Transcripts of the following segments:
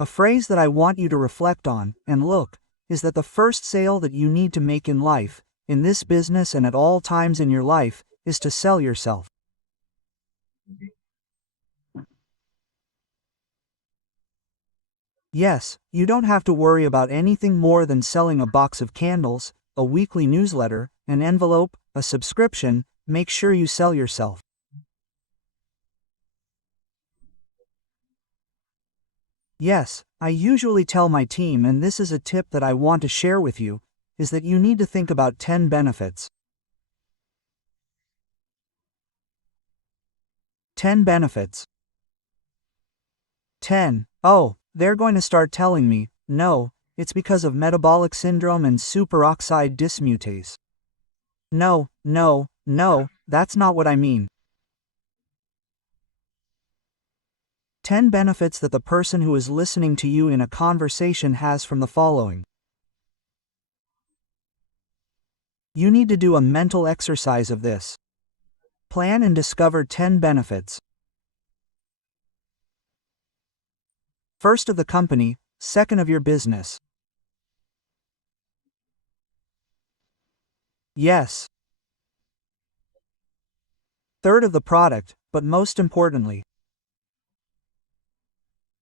A phrase that I want you to reflect on, and look, is that the first sale that you need to make in life, in this business and at all times in your life, is to sell yourself. Yes, you don't have to worry about anything more than selling a box of candles, a weekly newsletter, an envelope, a subscription. Make sure you sell yourself. Yes, I usually tell my team, and this is a tip that I want to share with you, is that you need to think about 10 benefits. 10 benefits. 10. Oh, they're going to start telling me, no, it's because of metabolic syndrome and superoxide dismutase. No, that's not what I mean. 10 benefits that the person who is listening to you in a conversation has from the following. You need to do a mental exercise of this. Plan and discover 10 benefits. First of the company, second of your business. Yes. Third of the product, but most importantly.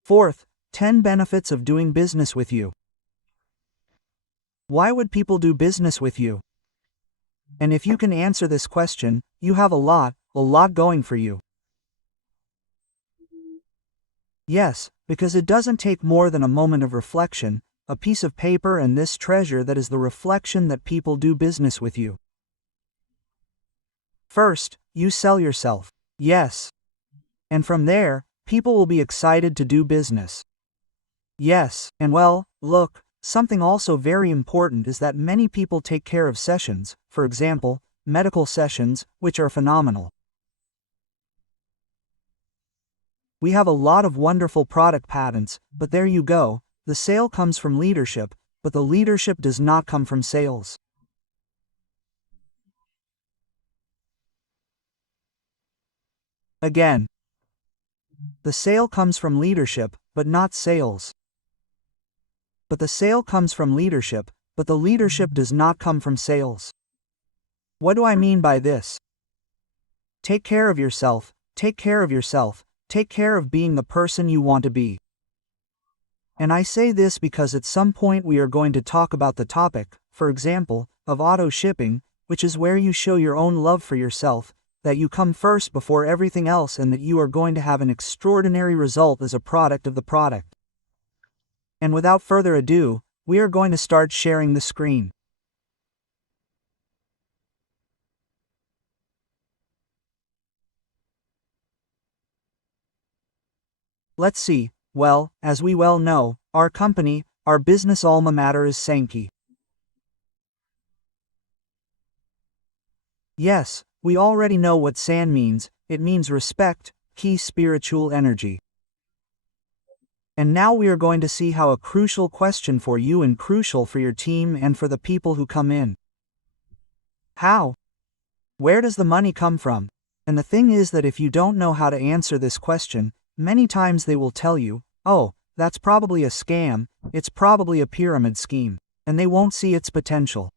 Fourth, 10 benefits of doing business with you. Why would people do business with you? And if you can answer this question, you have a lot going for you. Yes, because it doesn't take more than a moment of reflection, a piece of paper, and this treasure that is the reflection that people do business with you. First, you sell yourself. Yes. And from there, people will be excited to do business. Yes, and well, look, something also very important is that many people take care of sessions, for example, medical sessions, which are phenomenal. We have a lot of wonderful product patents, but there you go, the sale comes from leadership, but the leadership does not come from sales. Again, the sale comes from leadership, but not sales. But the sale comes from leadership, but the leadership does not come from sales. What do I mean by this? Take care of yourself, take care of yourself, take care of being the person you want to be. And I say this because at some point we are going to talk about the topic, for example, of auto shipping, which is where you show your own love for yourself, that you come first before everything else, and that you are going to have an extraordinary result as a product of the product. And without further ado, we are going to start sharing the screen. Let's see. Well, as we well know, our company, our business alma mater is Sanki. Yes, we already know what SAN means. It means respect, key spiritual energy. And now we are going to see how a crucial question for you and crucial for your team and for the people who come in. How? Where does the money come from? And the thing is that if you don't know how to answer this question, many times they will tell you, oh, that's probably a scam, it's probably a pyramid scheme, and they won't see its potential.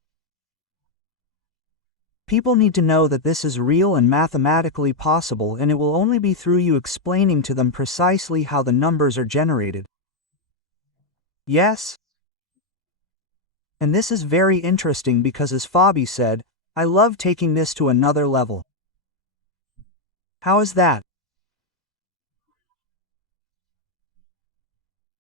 People need to know that this is real and mathematically possible, and it will only be through you explaining to them precisely how the numbers are generated. Yes? And this is very interesting because, as Fabi said, I love taking this to another level. How is that?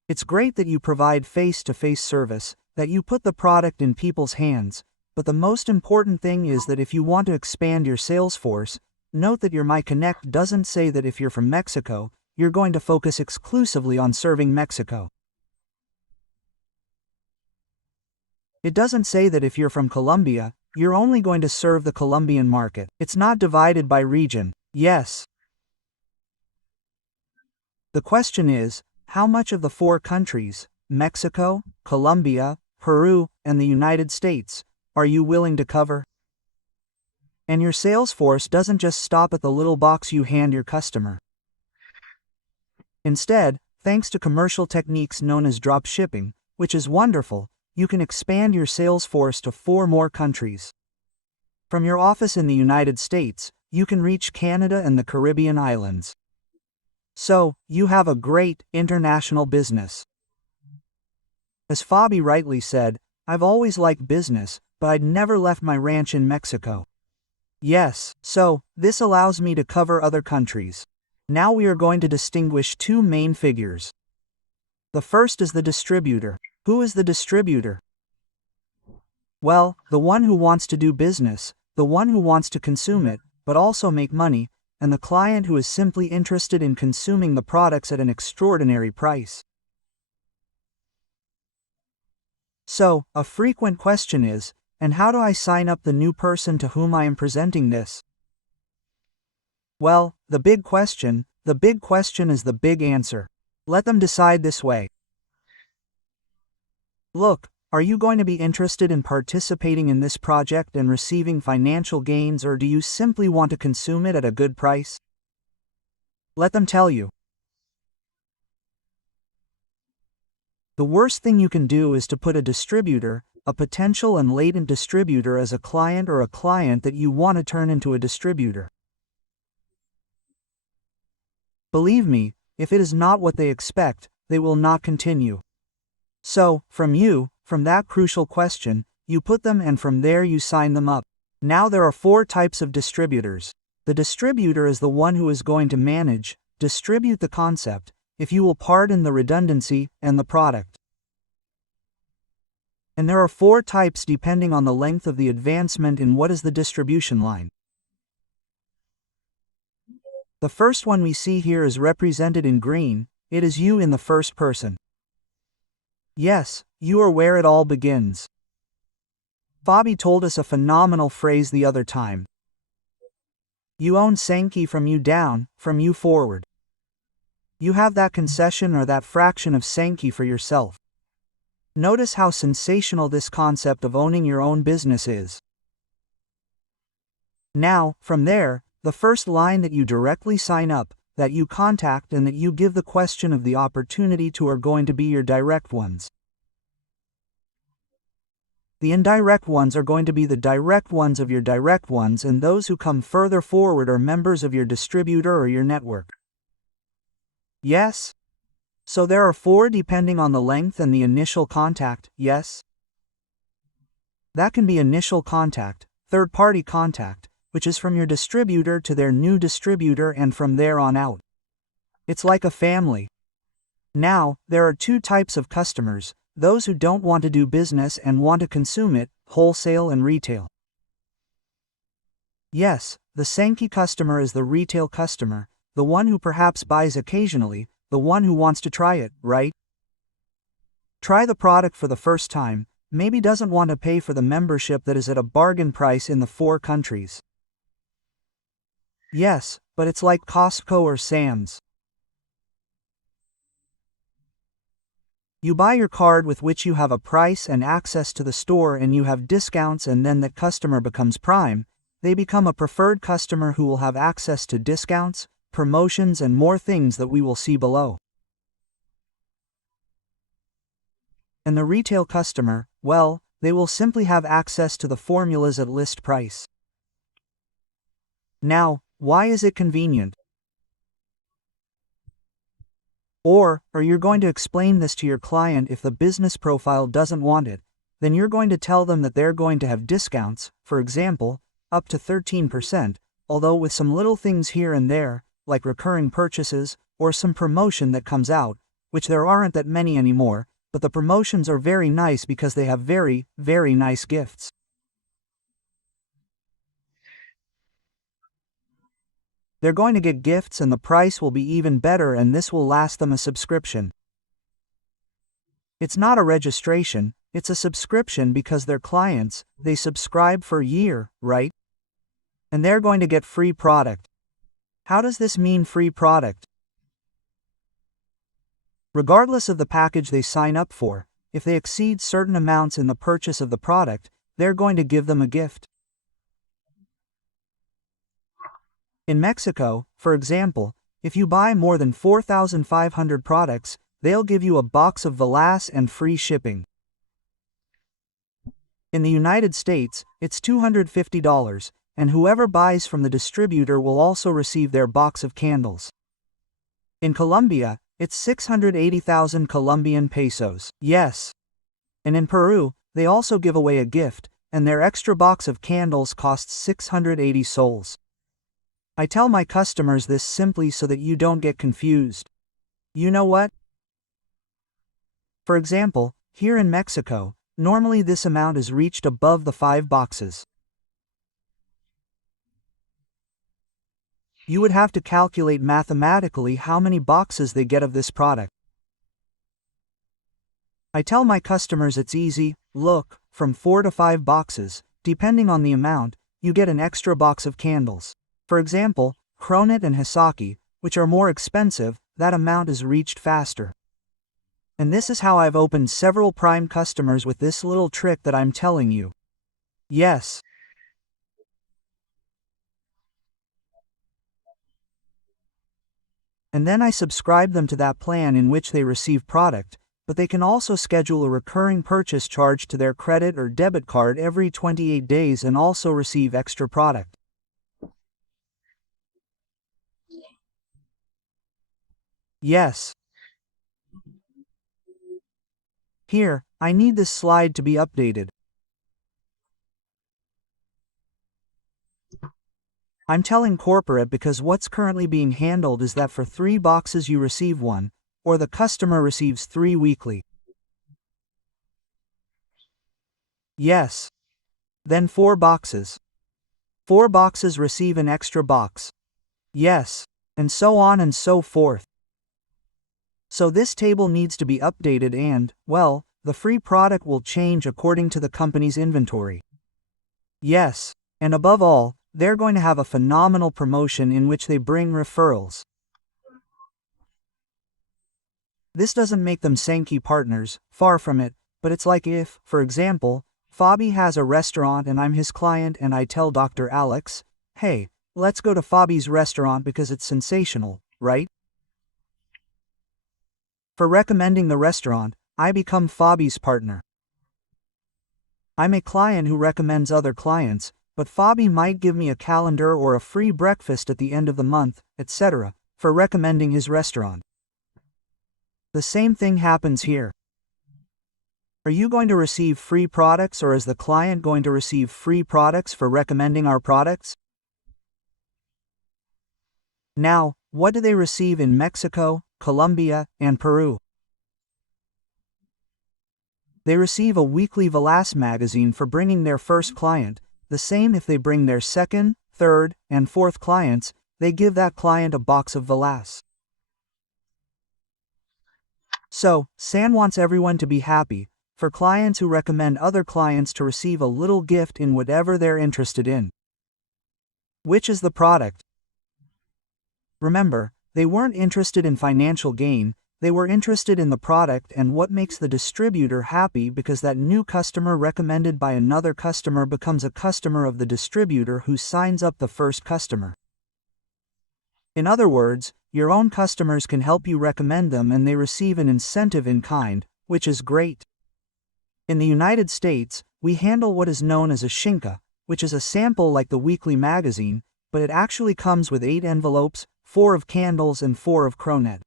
It's great that you provide face-to-face service, that you put the product in people's hands, but the most important thing is that if you want to expand your sales force, note that your My Connect doesn't say that if you're from Mexico, you're going to focus exclusively on serving Mexico. It doesn't say that if you're from Colombia, you're only going to serve the Colombian market. It's not divided by region. Yes. The question is, how much of the 4 countries, Mexico, Colombia, Peru, and the United States, are you willing to cover? And your sales force doesn't just stop at the little box you hand your customer. Instead, thanks to commercial techniques known as drop shipping, which is wonderful, you can expand your sales force to 4 more countries. From your office in the United States, you can reach Canada and the Caribbean islands. So, you have a great, international business. As Fabi rightly said, I've always liked business, but I'd never left my ranch in Mexico. Yes, so, this allows me to cover other countries. Now we are going to distinguish 2 main figures. The first is the distributor. Who is the distributor? Well, the one who wants to do business, the one who wants to consume it, but also make money, and the client who is simply interested in consuming the products at an extraordinary price. So, a frequent question is, and how do I sign up the new person to whom I am presenting this? Well, the big question is the big answer. Let them decide this way. Look, are you going to be interested in participating in this project and receiving financial gains, or do you simply want to consume it at a good price? Let them tell you. The worst thing you can do is to put a distributor, a potential and latent distributor, as a client, or a client that you want to turn into a distributor. Believe me, if it is not what they expect, they will not continue. So, from that crucial question, you put them, and from there you sign them up. Now there are 4 types of distributors. The distributor is the one who is going to manage, distribute the concept, if you will pardon the redundancy, and the product. And there are 4 types depending on the length of the advancement in what is the distribution line. The first one we see here is represented in green. It is you in the first person. Yes, you are where it all begins. Fabi told us a phenomenal phrase the other time. You own Sanki from you down, from you forward. You have that concession or that fraction of Sanki for yourself. Notice how sensational this concept of owning your own business is. Now, from there, the first line that you directly sign up, that you contact, and that you give the question of the opportunity to are going to be your direct ones. The indirect ones are going to be the direct ones of your direct ones, and those who come further forward are members of your distributor or your network. Yes? So there are 4 depending on the length and the initial contact, yes? That can be initial contact, third-party contact, which is from your distributor to their new distributor and from there on out. It's like a family. Now, there are 2 types of customers, those who don't want to do business and want to consume it, wholesale and retail. Yes, the Sanki customer is the retail customer, the one who perhaps buys occasionally, the one who wants to try it, right? Try the product for the first time, maybe doesn't want to pay for the membership that is at a bargain price in the 4 countries. Yes, but it's like Costco or Sam's. You buy your card with which you have a price and access to the store, and you have discounts, and then that customer becomes Prime. They become a preferred customer who will have access to discounts, promotions, and more things that we will see below. And the retail customer, well, they will simply have access to the formulas at list price. Now, why is it convenient? Or you're going to explain this to your client if the business profile doesn't want it, then you're going to tell them that they're going to have discounts, for example, up to 13%, although with some little things here and there, like recurring purchases, or some promotion that comes out, which there aren't that many anymore, but the promotions are very nice because they have very, very nice gifts. They're going to get gifts and the price will be even better, and this will last them a subscription. It's not a registration, it's a subscription because they're clients, they subscribe for a year, right? And they're going to get free product. How does this mean free product? Regardless of the package they sign up for, if they exceed certain amounts in the purchase of the product, they're going to give them a gift. In Mexico, for example, if you buy more than 4,500 products, they'll give you a box of Velas and free shipping. In the United States, it's $250, and whoever buys from the distributor will also receive their box of candles. In Colombia, it's 680,000 Colombian pesos. Yes. And in Peru, they also give away a gift, and their extra box of candles costs 680 soles. I tell my customers this simply so that you don't get confused. You know what? For example, here in Mexico, normally this amount is reached above the 5 boxes. You would have to calculate mathematically how many boxes they get of this product. I tell my customers it's easy. Look, from 4 to 5 boxes, depending on the amount, you get an extra box of candles. For example, Cronet and Hisaki, which are more expensive, that amount is reached faster. And this is how I've opened several prime customers with this little trick that I'm telling you. Yes. And then I subscribe them to that plan in which they receive product, but they can also schedule a recurring purchase charge to their credit or debit card every 28 days and also receive extra product. Yes. Here, I need this slide to be updated. I'm telling corporate because what's currently being handled is that for 3 boxes you receive 1, or the customer receives 3 weekly. Yes. Then 4 boxes. 4 boxes receive an extra box. Yes. And so on and so forth. So this table needs to be updated and, well, the free product will change according to the company's inventory. Yes. And above all, they're going to have a phenomenal promotion in which they bring referrals. This doesn't make them Sanki partners, far from it, but it's like if, for example, Fabi has a restaurant and I'm his client and I tell Dr. Alex, hey, let's go to Fabi's restaurant because it's sensational, right? For recommending the restaurant, I become Fabi's partner. I'm a client who recommends other clients, but Fabi might give me a calendar or a free breakfast at the end of the month, etc., for recommending his restaurant. The same thing happens here. Are you going to receive free products or is the client going to receive free products for recommending our products? Now, what do they receive in Mexico, Colombia, and Peru? They receive a weekly Velas magazine for bringing their first client. The same if they bring their second, third, and fourth clients, they give that client a box of Velas. So, San wants everyone to be happy, for clients who recommend other clients to receive a little gift in whatever they're interested in. Which is the product? Remember, they weren't interested in financial gain, they were interested in the product and what makes the distributor happy because that new customer recommended by another customer becomes a customer of the distributor who signs up the first customer. In other words, your own customers can help you recommend them and they receive an incentive in kind, which is great. In the United States, we handle what is known as a shinka, which is a sample like the weekly magazine, but it actually comes with 8 envelopes, 4 of candles and 4 of Cronet.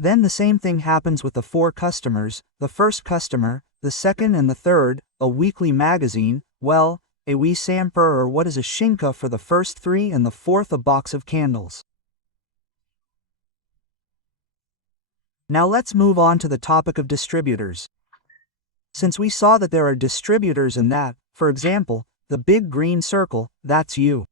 Then the same thing happens with the 4 customers, the first customer, the second and the third, a weekly magazine, well, a wee samper or what is a shinka for the first 3 and the fourth a box of candles. Now let's move on to the topic of distributors. Since we saw that there are distributors and that, for example, the big green circle, that's you.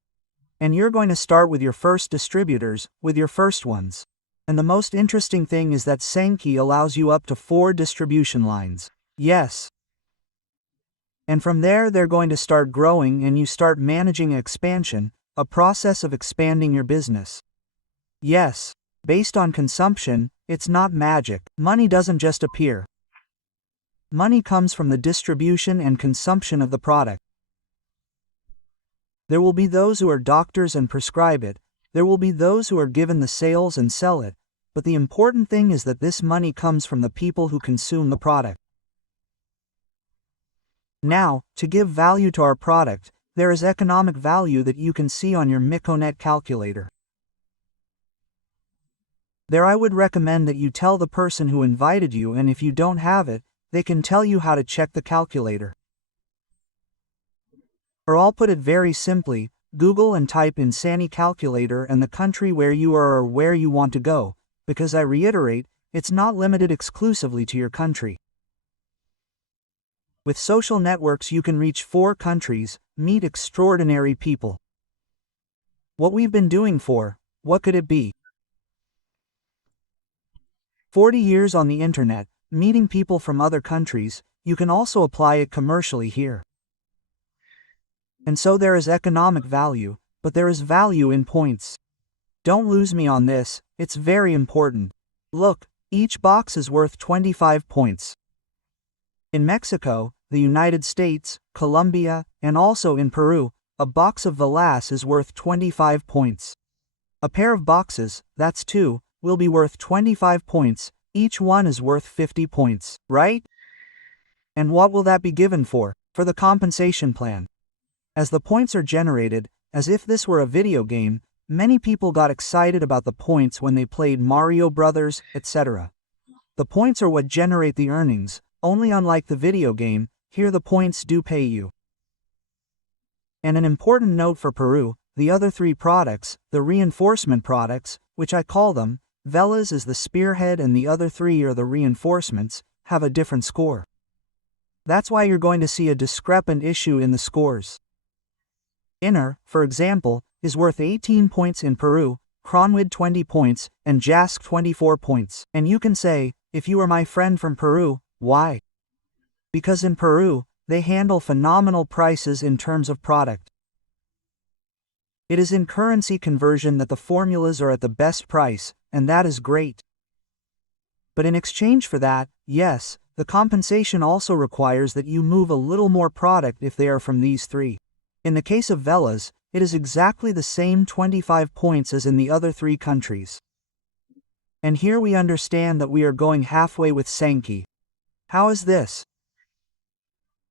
And you're going to start with your first distributors, with your first ones. And the most interesting thing is that Sanki allows you up to 4 distribution lines. Yes. And from there they're going to start growing and you start managing expansion, a process of expanding your business. Yes. Based on consumption, it's not magic. Money doesn't just appear. Money comes from the distribution and consumption of the product. There will be those who are doctors and prescribe it, there will be those who are given the sales and sell it, but the important thing is that this money comes from the people who consume the product. Now, to give value to our product, there is economic value that you can see on your Miconet calculator. There I would recommend that you tell the person who invited you, and if you don't have it, they can tell you how to check the calculator. Or I'll put it very simply, Google and type in Sanki calculator and the country where you are or where you want to go, because I reiterate, it's not limited exclusively to your country. With social networks you can reach 4 countries, meet extraordinary people. What we've been doing for, what could it be? 40 years on the internet, meeting people from other countries, you can also apply it commercially here. And so there is economic value, but there is value in points. Don't lose me on this, it's very important. Look, each box is worth 25 points. In Mexico, the United States, Colombia, and also in Peru, a box of Velas is worth 25 points. A pair of boxes, that's 2, will be worth 25 points, each one is worth 50 points, right? And what will that be given for? For the compensation plan. As the points are generated, as if this were a video game, many people got excited about the points when they played Mario Brothers, etc. The points are what generate the earnings, only unlike the video game, here the points do pay you. And an important note for Peru, the other 3 products, the reinforcement products, which I call them, Velas is the spearhead and the other 3 are the reinforcements, have a different score. That's why you're going to see a discrepant issue in the scores. Inner, for example, is worth 18 points in Peru, Cronwid 20 points, and Jask 24 points. And you can say, if you are my friend from Peru, why? Because in Peru, they handle phenomenal prices in terms of product. It is in currency conversion that the formulas are at the best price, and that is great. But in exchange for that, yes, the compensation also requires that you move a little more product if they are from these 3. In the case of Velas, it is exactly the same 25 points as in the other 3 countries. And here we understand that we are going halfway with Sanki. How is this?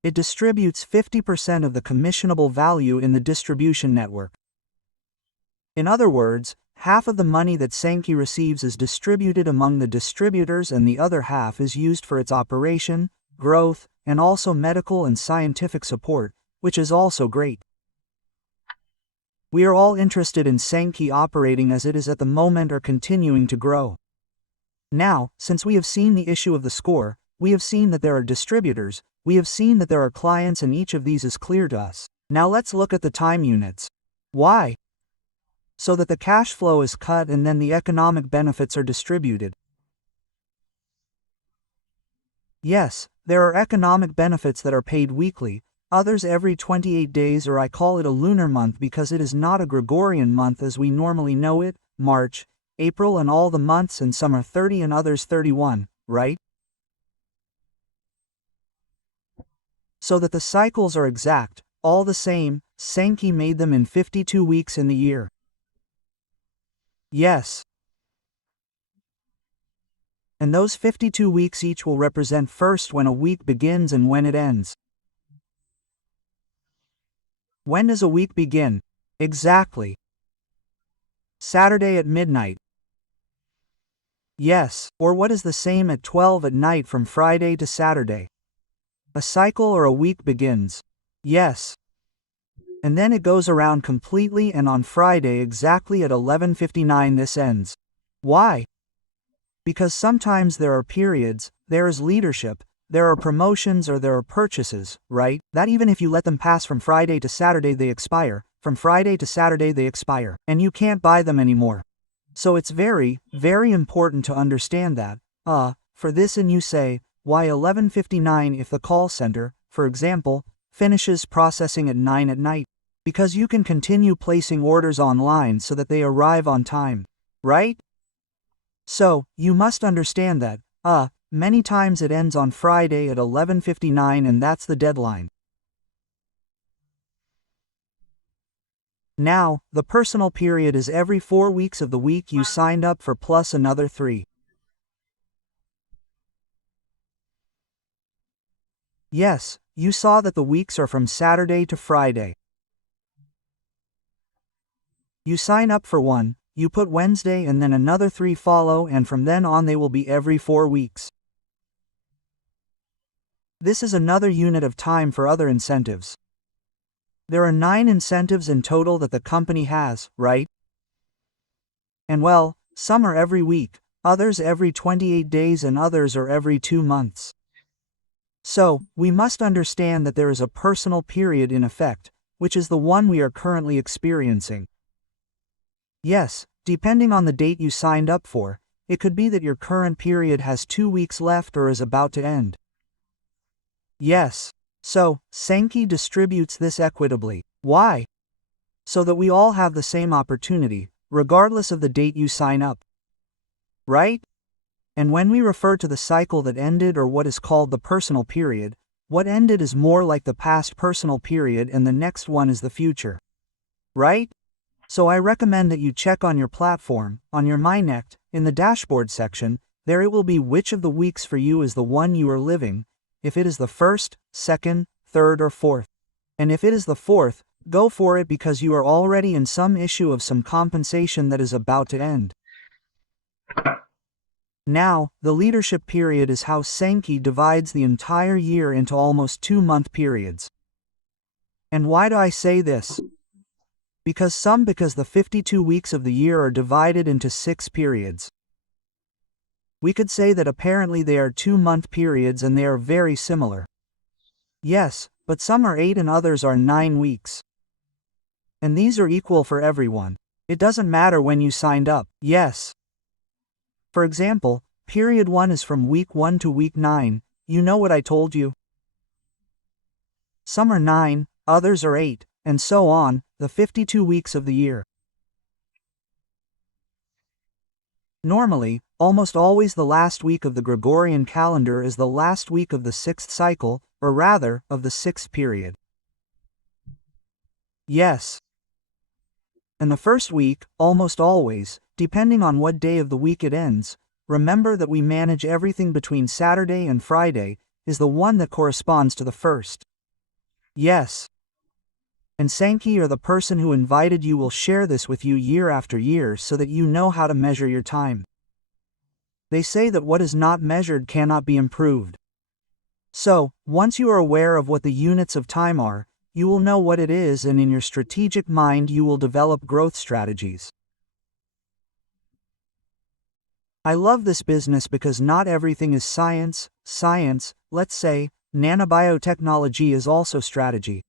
It distributes 50% of the commissionable value in the distribution network. In other words, half of the money that Sanki receives is distributed among the distributors and the other half is used for its operation, growth, and also medical and scientific support, which is also great. We are all interested in Sanki operating as it is at the moment or continuing to grow. Now, since we have seen the issue of the score, we have seen that there are distributors, we have seen that there are clients, and each of these is clear to us. Now let's look at the time units. Why? So that the cash flow is cut and then the economic benefits are distributed. Yes, there are economic benefits that are paid weekly, others every 28 days, or I call it a lunar month because it is not a Gregorian month as we normally know it, March, April and all the months, and some are 30 and others 31, right? So that the cycles are exact, all the same, Sanki made them in 52 weeks in the year. Yes. And those 52 weeks each will represent first when a week begins and when it ends. When does a week begin? Exactly. Saturday at midnight. Yes, or what is the same at 12 at night from Friday to Saturday. A cycle or a week begins. Yes. And then it goes around completely, and on Friday exactly at 11:59 this ends. Why? Because sometimes there are periods, there is leadership, there are promotions, or there are purchases, right? That even if you let them pass from Friday to Saturday they expire, from Friday to Saturday they expire, and you can't buy them anymore. So it's very, very important to understand that, for this, and you say, why 11:59 if the call center, for example, finishes processing at 9 at night? Because you can continue placing orders online so that they arrive on time, right? So, you must understand that, many times it ends on Friday at 11:59 and that's the deadline. Now, the personal period is every 4 weeks of the week you signed up for plus another 3. Yes, you saw that the weeks are from Saturday to Friday. You sign up for one, you put Wednesday and then another 3 follow, and from then on they will be every 4 weeks. This is another unit of time for other incentives. There are 9 incentives in total that the company has, right? And well, some are every week, others every 28 days, and others are every 2 months. So, we must understand that there is a personal period in effect, which is the one we are currently experiencing. Yes, depending on the date you signed up for, it could be that your current period has 2 weeks left or is about to end. Yes. So, Sanki distributes this equitably. Why? So that we all have the same opportunity, regardless of the date you sign up. Right? And when we refer to the cycle that ended, or what is called the personal period, what ended is more like the past personal period and the next one is the future. Right? So I recommend that you check on your platform, on your MyNect, in the dashboard section. There it will be which of the weeks for you is the one you are living, if it is the first, second, third, or fourth. And if it is the fourth, go for it because you are already in some issue of some compensation that is about to end. Now, the leadership period is how Sanki divides the entire year into almost 2-month periods. And why do I say this? Because the 52 weeks of the year are divided into 6 periods. We could say that apparently they are 2-month periods and they are very similar. Yes, but some are 8 and others are 9 weeks. And these are equal for everyone. It doesn't matter when you signed up. Yes. For example, period 1 is from week 1 to week 9, you know what I told you? Some are 9, others are 8, and so on, the 52 weeks of the year. Normally, almost always the last week of the Gregorian calendar is the last week of the 6th cycle, or rather, of the 6th period. Yes. And the first week, almost always, depending on what day of the week it ends, remember that we manage everything between Saturday and Friday, is the one that corresponds to the first. Yes. And Sanki, or the person who invited you, will share this with you year after year so that you know how to measure your time. They say that what is not measured cannot be improved. So, once you are aware of what the units of time are, you will know what it is, and in your strategic mind you will develop growth strategies. I love this business because not everything is science. Let's say, nanobiotechnology is also strategy.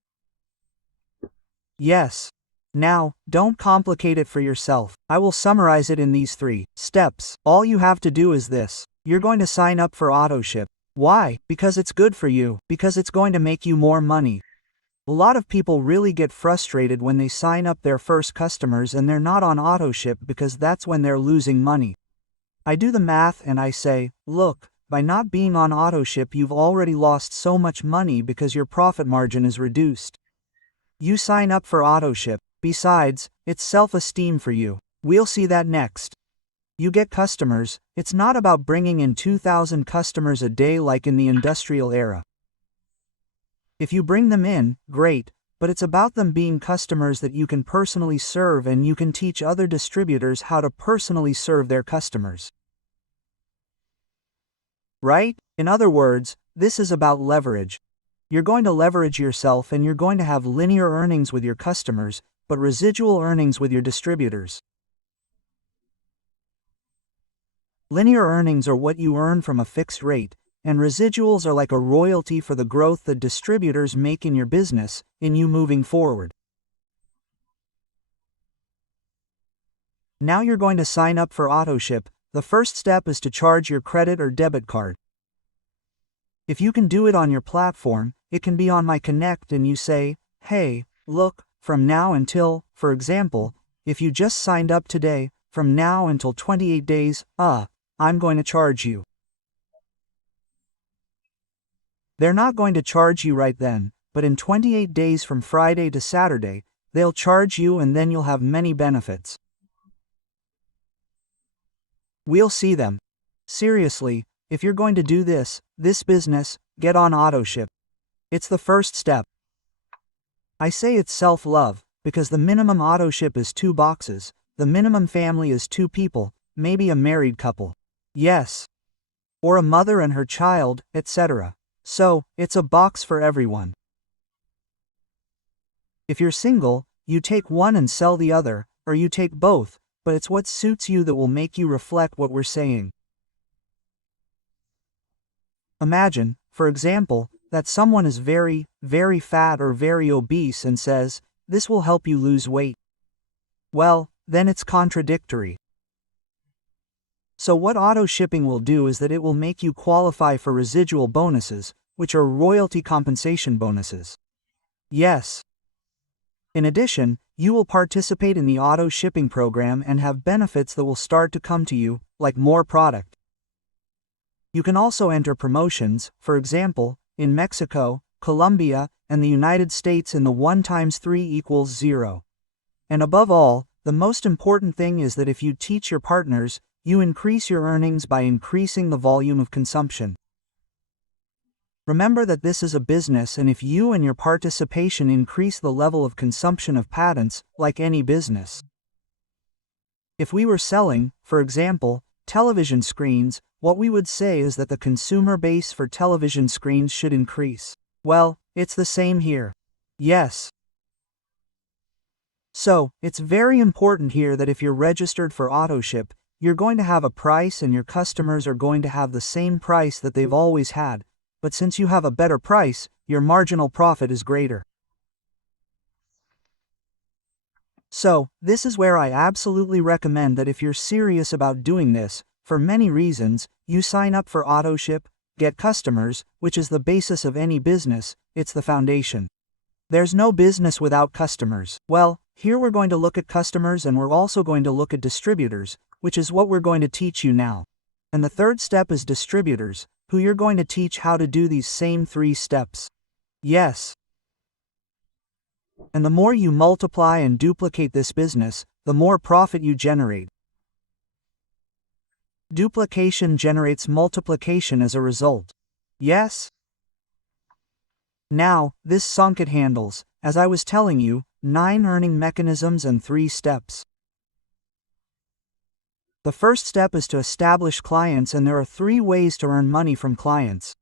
Yes. Now, don't complicate it for yourself. I will summarize it in these 3 steps. All you have to do is this. You're going to sign up for AutoShip. Why? Because it's good for you. Because it's going to make you more money. A lot of people really get frustrated when they sign up their first customers and they're not on AutoShip because that's when they're losing money. I do the math and I say, look, by not being on AutoShip you've already lost so much money because your profit margin is reduced. You sign up for AutoShip. Besides, it's self-esteem for you. We'll see that next. You get customers. It's not about bringing in 2,000 customers a day like in the industrial era. If you bring them in, great, but it's about them being customers that you can personally serve, and you can teach other distributors how to personally serve their customers. Right? In other words, this is about leverage. You're going to leverage yourself and you're going to have linear earnings with your customers, but residual earnings with your distributors. Linear earnings are what you earn from a fixed rate, and residuals are like a royalty for the growth that distributors make in your business, in you moving forward. Now you're going to sign up for AutoShip. The first step is to charge your credit or debit card. If you can do it on your platform, it can be on My Connect, and you say, hey, look, from now until, for example, if you just signed up today, from now until 28 days, I'm going to charge you. They're not going to charge you right then, but in 28 days from Friday to Saturday, They'll charge you and then you'll have many benefits. We'll see them. Seriously, if you're going to do this business, get on AutoShip. It's the first step. I say it's self-love, because the minimum AutoShip is 2 boxes, the minimum family is 2 people, maybe a married couple. Yes. Or a mother and her child, etc. So, it's a box for everyone. If you're single, you take one and sell the other, or you take both, but it's what suits you that will make you reflect what we're saying. Imagine, for example, that someone is very, very fat or very obese and says, "This will help you lose weight." Well, then it's contradictory. So what auto-shipping will do is that it will make you qualify for residual bonuses, which are royalty compensation bonuses. Yes. In addition, you will participate in the auto-shipping program and have benefits that will start to come to you, like more product. You can also enter promotions, for example, in Mexico, Colombia, and the United States in the 1 × 3 = 0. And above all, the most important thing is that if you teach your partners, you increase your earnings by increasing the volume of consumption. Remember that this is a business, and if you and your participation increase the level of consumption of patents, like any business. If we were selling, for example, television screens, what we would say is that the consumer base for television screens should increase. Well, it's the same here. Yes. So, it's very important here that if you're registered for AutoShip, you're going to have a price and your customers are going to have the same price that they've always had, but since you have a better price, your marginal profit is greater. So, this is where I absolutely recommend that if you're serious about doing this, for many reasons, you sign up for AutoShip, get customers, which is the basis of any business, it's the foundation. There's no business without customers. Well, here we're going to look at customers and we're also going to look at distributors, which is what we're going to teach you now. And the third step is distributors, who you're going to teach how to do these same 3 steps. Yes. And the more you multiply and duplicate this business, the more profit you generate. Duplication generates multiplication as a result. Yes? Now, this Sanki handles, as I was telling you, 9 earning mechanisms and 3 steps. The first step is to establish clients, and there are 3 ways to earn money from clients.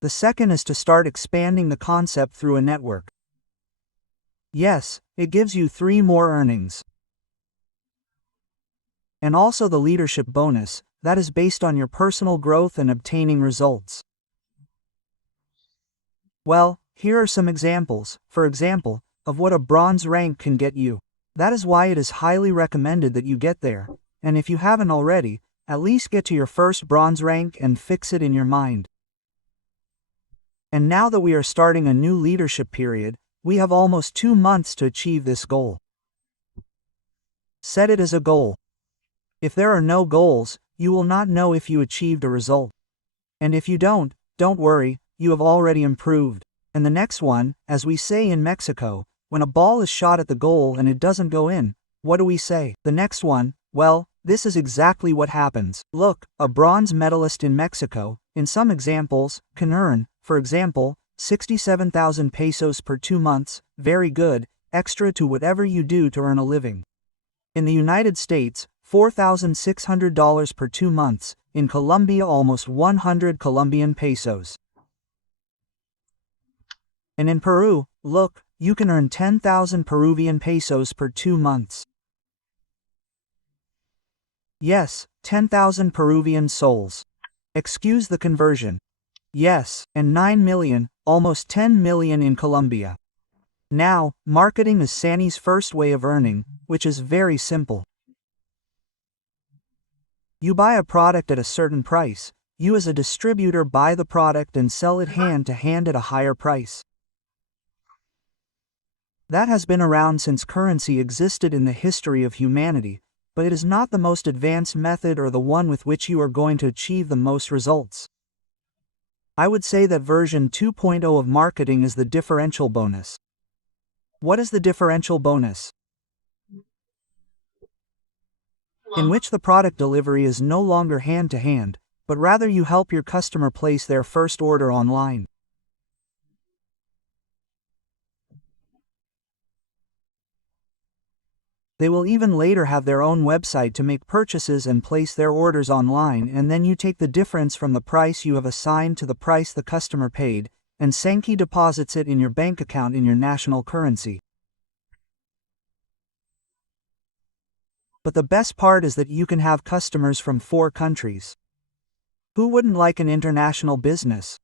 The second is to start expanding the concept through a network. Yes, it gives you 3 more earnings. And also the leadership bonus, that is based on your personal growth and obtaining results. Well, here are some examples, for example, of what a bronze rank can get you. That is why it is highly recommended that you get there, and if you haven't already, at least get to your first bronze rank and fix it in your mind. And now that we are starting a new leadership period, we have almost 2 months to achieve this goal. Set it as a goal. If there are no goals, you will not know if you achieved a result. And if you don't worry, you have already improved. And the next one, as we say in Mexico, when a ball is shot at the goal and it doesn't go in, what do we say? The next one, well, this is exactly what happens. Look, a bronze medalist in Mexico, in some examples, can earn, for example, 67,000 pesos per 2 months, very good, extra to whatever you do to earn a living. In the United States, $4,600 per 2 months, in Colombia almost 100 Colombian pesos. And in Peru, look, you can earn 10,000 Peruvian pesos per 2 months. Yes, 10,000 Peruvian soles. Excuse the conversion. Yes, and 9 million, almost 10 million in Colombia. Now, marketing is Sanki's first way of earning, which is very simple. You buy a product at a certain price, you as a distributor buy the product and sell it hand to hand at a higher price. That has been around since currency existed in the history of humanity, but it is not the most advanced method or the one with which you are going to achieve the most results. I would say that version 2.0 of marketing is the differential bonus. What is the differential bonus? In which the product delivery is no longer hand-to-hand, but rather you help your customer place their first order online. They will even later have their own website to make purchases and place their orders online, and then you take the difference from the price you have assigned to the price the customer paid, and Sanki deposits it in your bank account in your national currency. But the best part is that you can have customers from 4 countries. Who wouldn't like an international business?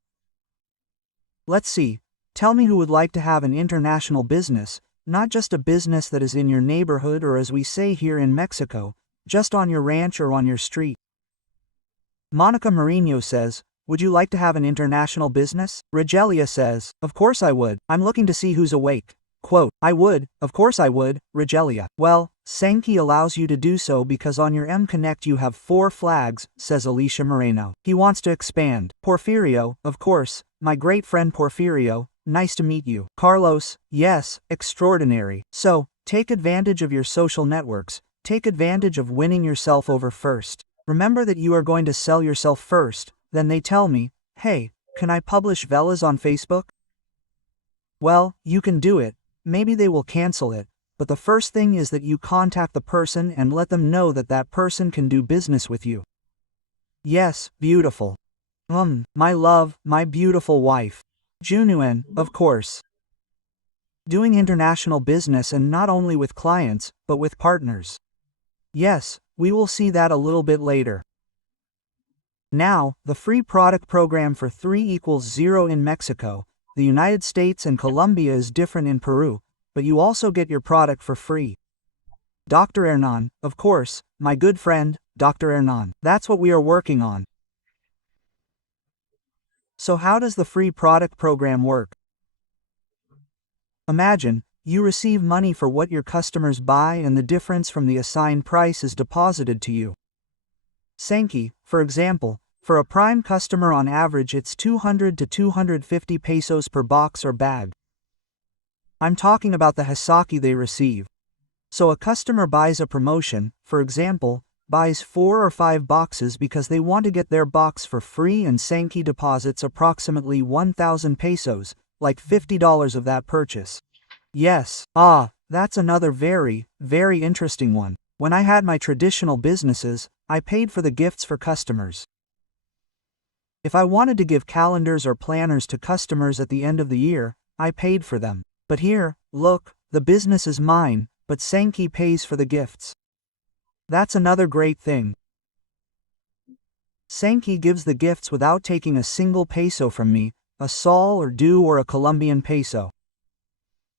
Let's see, tell me who would like to have an international business, not just a business that is in your neighborhood, or as we say here in Mexico, just on your ranch or on your street. Monica Marino says, would you like to have an international business? Rogelia says, of course I would, I'm looking to see who's awake. Quote, I would, of course I would, Rogelia. Well, Sanki allows you to do so because on your M-Connect you have 4 flags, says Alicia Moreno. He wants to expand. Porfirio, of course, my great friend Porfirio, nice to meet you. Carlos, yes, extraordinary. So, take advantage of your social networks, take advantage of winning yourself over first. Remember that you are going to sell yourself first, then they tell me, hey, can I publish Velas on Facebook? Well, you can do it, maybe they will cancel it, but the first thing is that you contact the person and let them know that that person can do business with you. Yes, beautiful. My love, my beautiful wife. Junuen, of course. Doing international business, and not only with clients, but with partners. Yes, we will see that a little bit later. Now, the free product program for 3=0 in Mexico, the United States and Colombia is different in Peru, but you also get your product for free. Dr. Hernan, of course, my good friend, Dr. Hernan. That's what we are working on. So how does the free product program work? Imagine, you receive money for what your customers buy and the difference from the assigned price is deposited to you. Sanki, for example, for a prime customer on average it's 200 to 250 pesos per box or bag. I'm talking about the Hasaki they receive. So a customer buys a promotion, for example, buys 4 or 5 boxes because they want to get their box for free, and Sanki deposits approximately 1,000 pesos, like $50 of that purchase. Yes, that's another very, very interesting one. When I had my traditional businesses, I paid for the gifts for customers. If I wanted to give calendars or planners to customers at the end of the year, I paid for them. But here, look, the business is mine, but Sanki pays for the gifts. That's another great thing. Sanki gives the gifts without taking a single peso from me, a sol or do or a Colombian peso.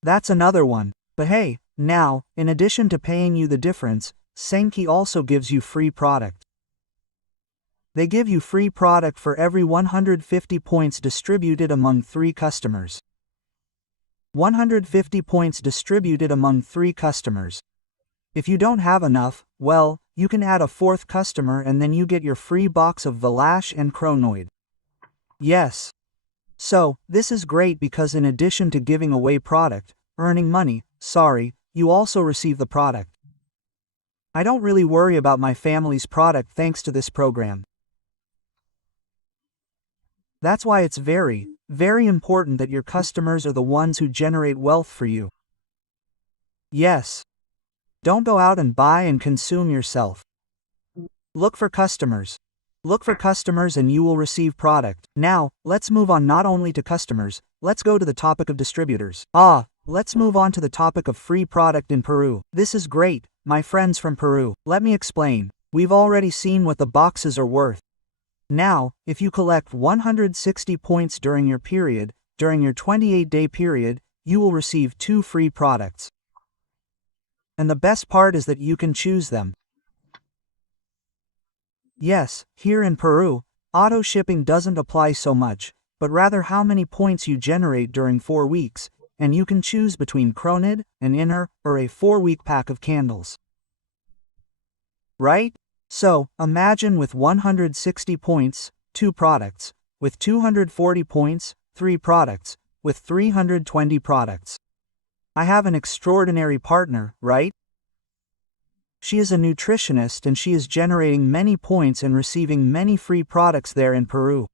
That's another one. But hey, now, in addition to paying you the difference, Sanki also gives you free product. They give you free product for every 150 points distributed among 3 customers. 150 points distributed among 3 customers. If you don't have enough, well, you can add a 4th customer and then you get your free box of Velash and Chronoid. Yes. So, this is great because in addition to giving away product, earning money, you also receive the product. I don't really worry about my family's product thanks to this program. That's why it's very, very important that your customers are the ones who generate wealth for you. Yes. Don't go out and buy and consume yourself. Look for customers. Look for customers and you will receive product. Now, let's move on not only to customers, let's go to the topic of distributors. Let's move on to the topic of free product in Peru. This is great, my friends from Peru. Let me explain. We've already seen what the boxes are worth. Now, if you collect 160 points during your period, during your 28-day period, you will receive 2 free products. And the best part is that you can choose them. Yes, here in Peru, auto shipping doesn't apply so much, but rather how many points you generate during 4 weeks, and you can choose between Chronid, an inner, or a 4-week pack of candles. Right? So, imagine with 160 points, 2 products, with 240 points, 3 products, with 320 products. I have an extraordinary partner, right? She is a nutritionist and she is generating many points and receiving many free products there in Peru.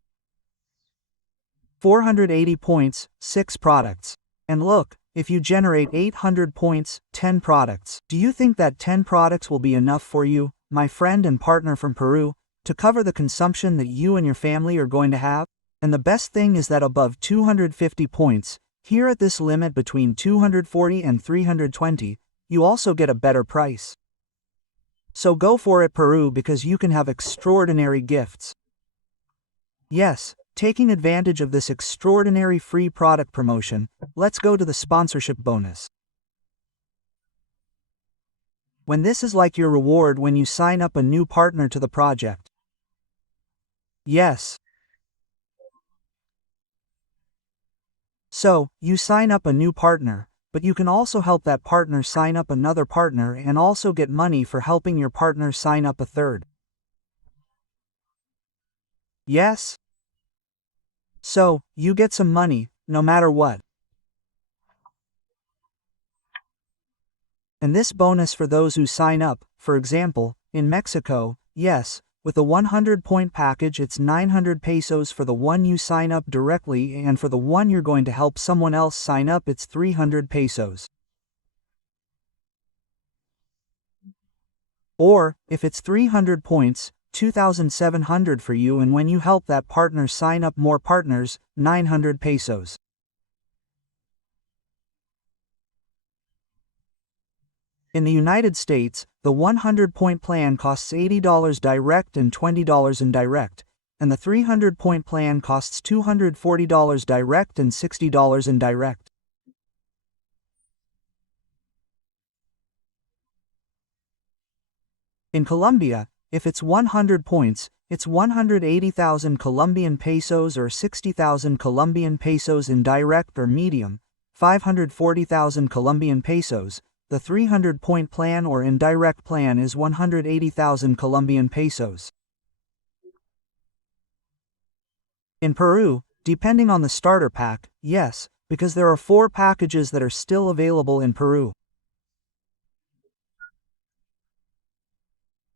480 points, 6 products. And look, if you generate 800 points, 10 products. Do you think that 10 products will be enough for you, my friend and partner from Peru, to cover the consumption that you and your family are going to have? And the best thing is that above 250 points, here at this limit between 240 and 320, you also get a better price. So go for it, Peru, because you can have extraordinary gifts. Yes, taking advantage of this extraordinary free product promotion, let's go to the sponsorship bonus. When this is like your reward when you sign up a new partner to the project. Yes. So, you sign up a new partner, but you can also help that partner sign up another partner and also get money for helping your partner sign up a third. Yes? So, you get some money, no matter what. And this bonus for those who sign up, for example, in Mexico, yes, with the 100-point package it's 900 pesos for the one you sign up directly, and for the one you're going to help someone else sign up it's 300 pesos. Or, if it's 300 points, 2,700 for you, and when you help that partner sign up more partners, 900 pesos. In the United States, the 100-point plan costs $80 direct and $20 indirect, and the 300-point plan costs $240 direct and $60 indirect. In Colombia, if it's 100 points, it's 180,000 Colombian pesos or 60,000 Colombian pesos indirect or medium, 540,000 Colombian pesos. The 300-point plan or indirect plan is 180,000 Colombian pesos. In Peru, depending on the starter pack, yes, because there are 4 packages that are still available in Peru.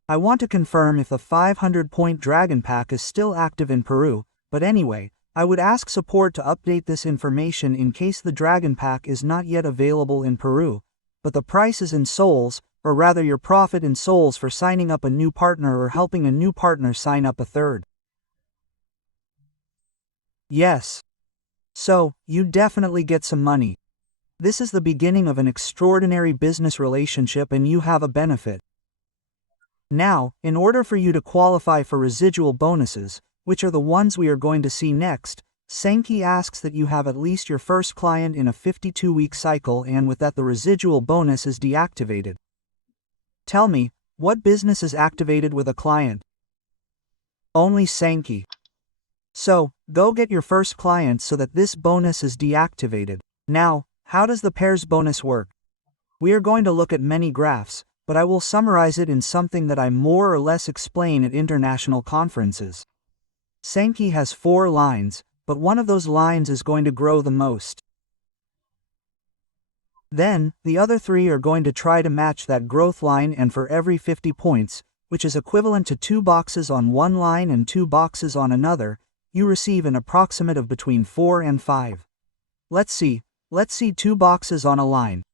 I want to confirm if the 500-point Dragon Pack is still active in Peru, but anyway, I would ask support to update this information in case the Dragon Pack is not yet available in Peru, but the price is in souls, or rather your profit in souls for signing up a new partner or helping a new partner sign up a third. Yes. So, you definitely get some money. This is the beginning of an extraordinary business relationship and you have a benefit. Now, in order for you to qualify for residual bonuses, which are the ones we are going to see next, Sanki asks that you have at least your first client in a 52-week cycle, and with that the residual bonus is deactivated. Tell me, what business is activated with a client? Only Sanki. So, go get your first client so that this bonus is deactivated. Now, how does the pairs bonus work? We are going to look at many graphs, but I will summarize it in something that I more or less explain at international conferences. Sanki has 4 lines, but one of those lines is going to grow the most. Then, the other 3 are going to try to match that growth line, and for every 50 points, which is equivalent to 2 boxes on one line and 2 boxes on another, you receive an approximate of between 4 and 5. Let's see 2 boxes on a line.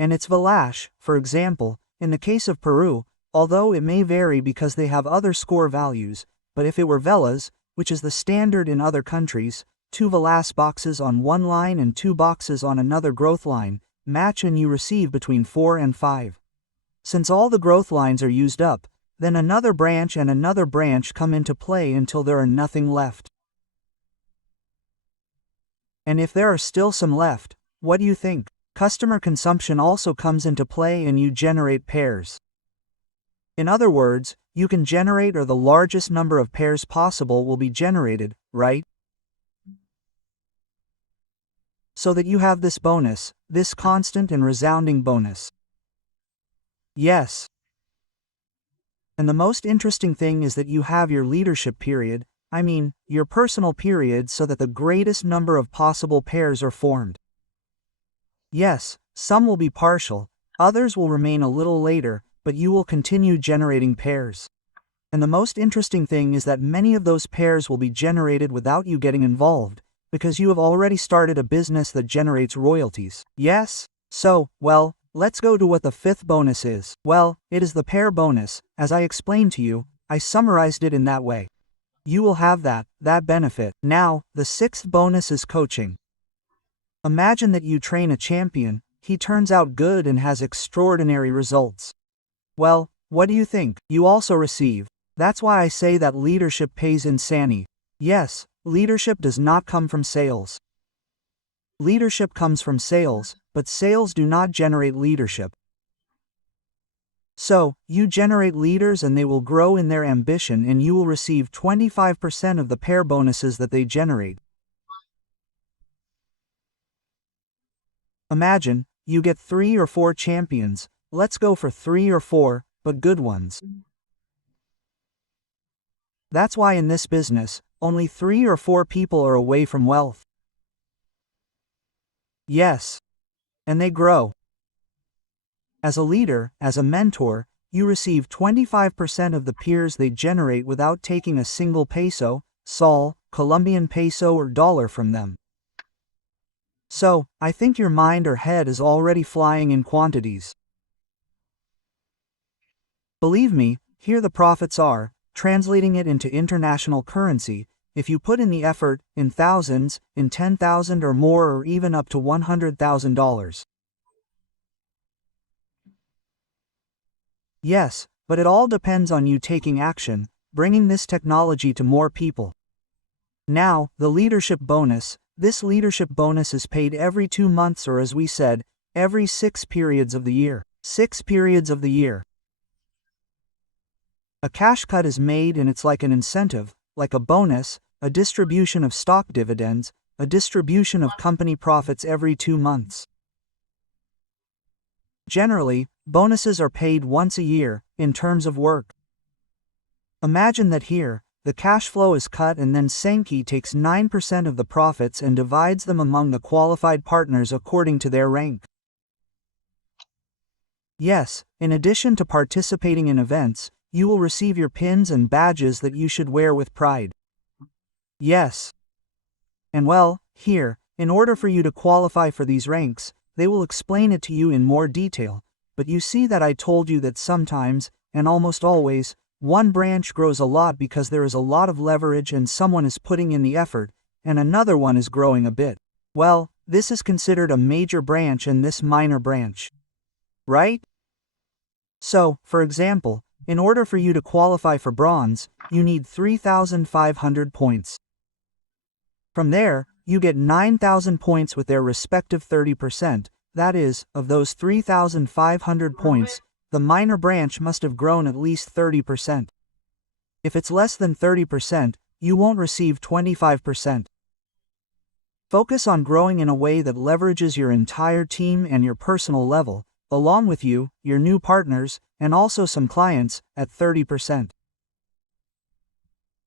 And it's Valash, for example, in the case of Peru, although it may vary because they have other score values, but if it were Velas, which is the standard in other countries, 2 Velas boxes on one line and 2 boxes on another growth line, match and you receive between 4 and 5. Since all the growth lines are used up, then another branch and another branch come into play until there are nothing left. And if there are still some left, what do you think? Customer consumption also comes into play and you generate pairs. In other words, you can generate, or the largest number of pairs possible will be generated, right? So that you have this bonus, this constant and resounding bonus. Yes. And the most interesting thing is that you have your leadership period, I mean, your personal period, so that the greatest number of possible pairs are formed. Yes, some will be partial, others will remain a little later, but you will continue generating pairs. And the most interesting thing is that many of those pairs will be generated without you getting involved, because you have already started a business that generates royalties. Yes? So, well, let's go to what the fifth bonus is. Well, it is the pair bonus. As I explained to you, I summarized it in that way. You will have that benefit. Now, the sixth bonus is coaching. Imagine that you train a champion, he turns out good and has extraordinary results. Well, what do you think? You also receive. That's why I say that leadership pays in Sanki. Yes, leadership does not come from sales. Leadership comes from sales, but sales do not generate leadership. So, you generate leaders and they will grow in their ambition and you will receive 25% of the pair bonuses that they generate. Imagine, you get 3 or 4 champions, let's go for 3 or 4, but good ones. That's why in this business, only 3 or 4 people are away from wealth. Yes. And they grow. As a leader, as a mentor, you receive 25% of the peers they generate without taking a single peso, sol, Colombian peso or dollar from them. So, I think your mind or head is already flying in quantities. Believe me, here the profits are, translating it into international currency, if you put in the effort, in thousands, in 10,000 or more or even up to $100,000. Yes, but it all depends on you taking action, bringing this technology to more people. Now, the leadership bonus. This leadership bonus is paid every 2 months or as we said, every 6 periods of the year. 6 periods of the year. A cash cut is made and it's like an incentive, like a bonus, a distribution of stock dividends, a distribution of company profits every 2 months. Generally, bonuses are paid once a year, in terms of work. Imagine that here, the cash flow is cut and then Sanki takes 9% of the profits and divides them among the qualified partners according to their rank. Yes, in addition to participating in events, you will receive your pins and badges that you should wear with pride. Yes. And well, here, in order for you to qualify for these ranks, they will explain it to you in more detail, but you see that I told you that sometimes, and almost always, one branch grows a lot because there is a lot of leverage and someone is putting in the effort, and another one is growing a bit. Well, this is considered a major branch and this minor branch. Right? So, for example, in order for you to qualify for bronze, you need 3,500 points. From there, you get 9,000 points with their respective 30%, that is, of those 3,500 points, the minor branch must have grown at least 30%. If it's less than 30%, you won't receive 25%. Focus on growing in a way that leverages your entire team and your personal level, along with you, your new partners, and also some clients, at 30%.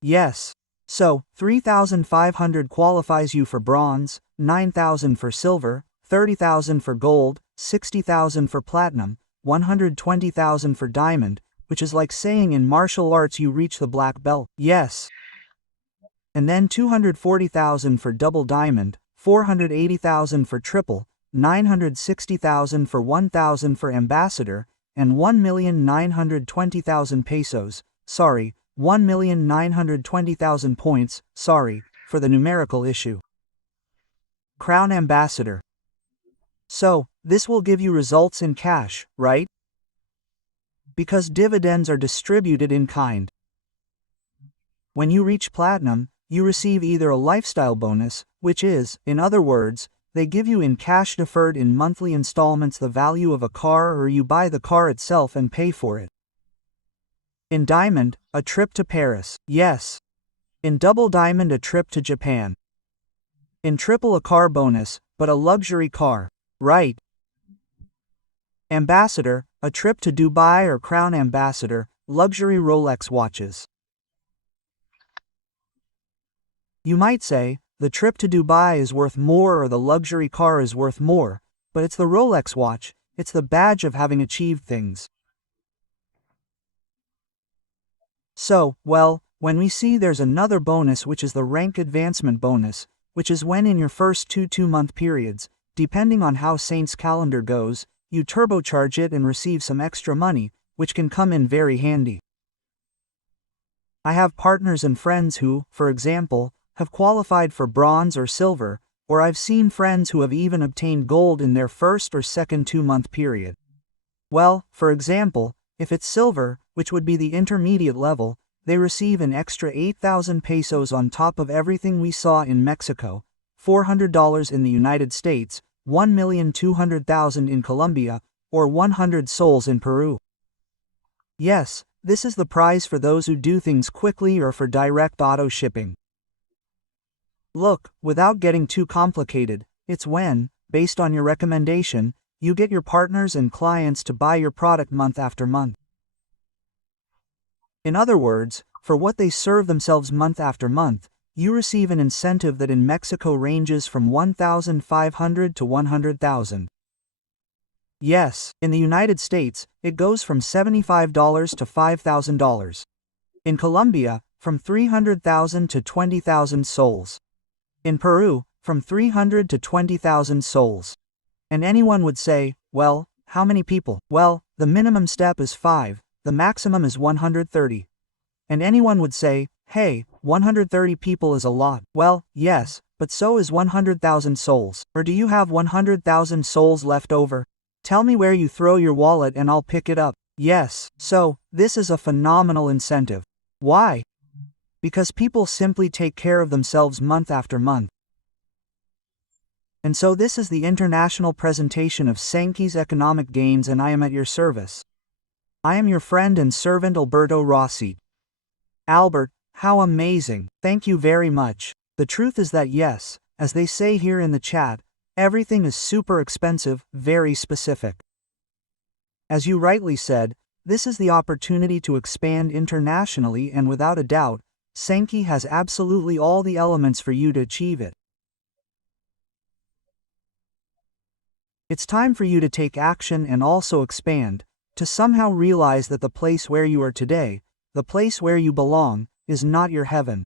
Yes. So, 3,500 qualifies you for bronze, 9,000 for silver, 30,000 for gold, 60,000 for platinum, 120,000 for diamond, which is like saying in martial arts you reach the black belt. Yes. And then 240,000 for double diamond, 480,000 for triple, 960,000 for 1,000 for ambassador, and 1,920,000 pesos, 1,920,000 points, for the numerical issue. Crown ambassador. So, this will give you results in cash, right? Because dividends are distributed in kind. When you reach platinum, you receive either a lifestyle bonus, which is, in other words, they give you in cash deferred in monthly installments the value of a car, or you buy the car itself and pay for it. In diamond, a trip to Paris. Yes. In double diamond, a trip to Japan. In triple, a car bonus, but a luxury car. Right. Ambassador, a trip to Dubai, or crown ambassador, luxury Rolex watches. You might say, the trip to Dubai is worth more or the luxury car is worth more, but it's the Rolex watch, it's the badge of having achieved things. So, well, when we see there's another bonus which is the rank advancement bonus, which is when in your first 2 2-month periods, depending on how Saint's calendar goes, you turbocharge it and receive some extra money, which can come in very handy. I have partners and friends who, for example, have qualified for bronze or silver, or I've seen friends who have even obtained gold in their first or second 2-month period. Well, for example, if it's silver, which would be the intermediate level, they receive an extra 8,000 pesos on top of everything we saw in Mexico, $400 in the United States, 1,200,000 in Colombia, or 100 soles in Peru. Yes, this is the prize for those who do things quickly or for direct auto shipping. Look, without getting too complicated, it's when, based on your recommendation, you get your partners and clients to buy your product month after month. In other words, for what they serve themselves month after month, you receive an incentive that in Mexico ranges from 1,500 to 100,000. Yes, in the United States, it goes from $75 to $5,000. In Colombia, from 300,000 to 20,000 soles. In Peru, from 300 to 20,000 soles. And anyone would say, well, how many people? Well, the minimum step is 5, the maximum is 130. And anyone would say, hey, 130 people is a lot. Well, yes, but so is 100,000 souls. Or do you have 100,000 souls left over? Tell me where you throw your wallet and I'll pick it up. Yes, so, this is a phenomenal incentive. Why? Because people simply take care of themselves month after month. And so this is the international presentation of Sanki's economic gains and I am at your service. I am your friend and servant Alberto Rosete. Albert, how amazing, thank you very much. The truth is that yes, as they say here in the chat, everything is super expensive, very specific. As you rightly said, this is the opportunity to expand internationally and without a doubt, Sanki has absolutely all the elements for you to achieve it. It's time for you to take action and also expand, to somehow realize that the place where you are today, the place where you belong, is not your heaven.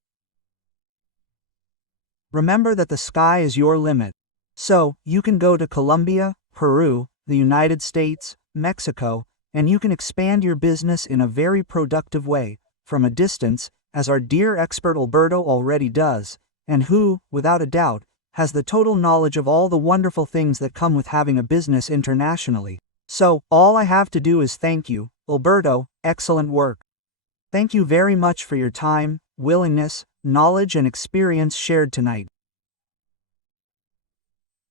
Remember that the sky is your limit. So, you can go to Colombia, Peru, the United States, Mexico, and you can expand your business in a very productive way, from a distance, as our dear expert Alberto already does, and who, without a doubt, has the total knowledge of all the wonderful things that come with having a business internationally. So, all I have to do is thank you, Alberto, excellent work. Thank you very much for your time, willingness, knowledge and experience shared tonight.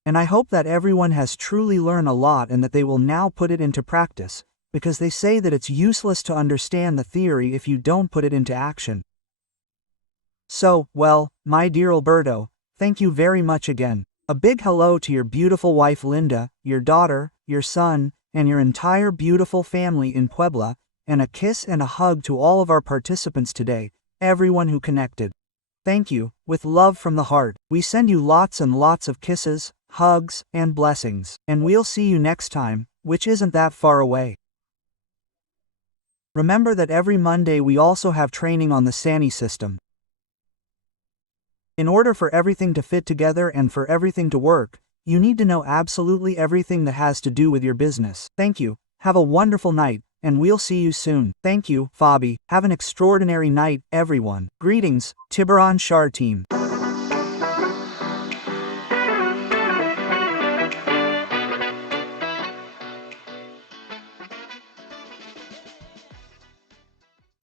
And I hope that everyone has truly learned a lot and that they will now put it into practice, because they say that it's useless to understand the theory if you don't put it into action. So, well, my dear Alberto, thank you very much again. A big hello to your beautiful wife Linda, your daughter, your son, and your entire beautiful family in Puebla, and a kiss and a hug to all of our participants today, everyone who connected. Thank you, with love from the heart. We send you lots and lots of kisses, hugs, and blessings, and we'll see you next time, which isn't that far away. Remember that every Monday we also have training on the SANI system. In order for everything to fit together and for everything to work, you need to know absolutely everything that has to do with your business. Thank you, have a wonderful night, and we'll see you soon. Thank you, Fabi, have an extraordinary night, everyone. Greetings, Tiburon Shar team.